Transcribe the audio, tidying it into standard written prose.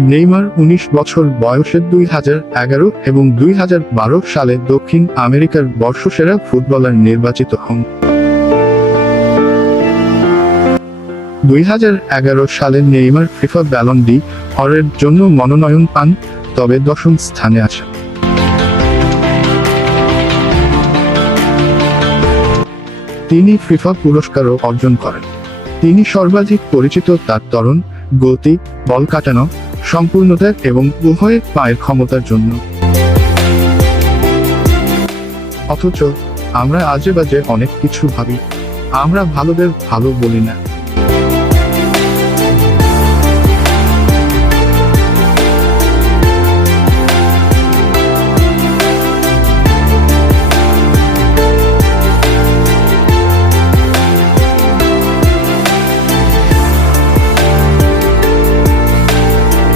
Neymar 19 বছর বয়সে 2011 এবং 2012 সালে দক্ষিণ আমেরিকার বর্ষসেরা ফুটবলার নির্বাচিত হন। 2011 সালে নেইমার ফিফা ব্যালন ডি অরের জন্য মনোনয়ন পান, তবে 10ম স্থানে আসেন। তিনি ফিফা পুরস্কারও অর্জন করেন। তিনি সর্বাধিক পরিচিত তার ত্বরণ, গতি, বল কাটানো, সম্পূর্ণতা এবং উভয় পায়ের ক্ষমতার জন্য। অথচ আমরা আজেবাজে অনেক কিছু ভাবি। আমরা ভালোদের ভালো বলি না।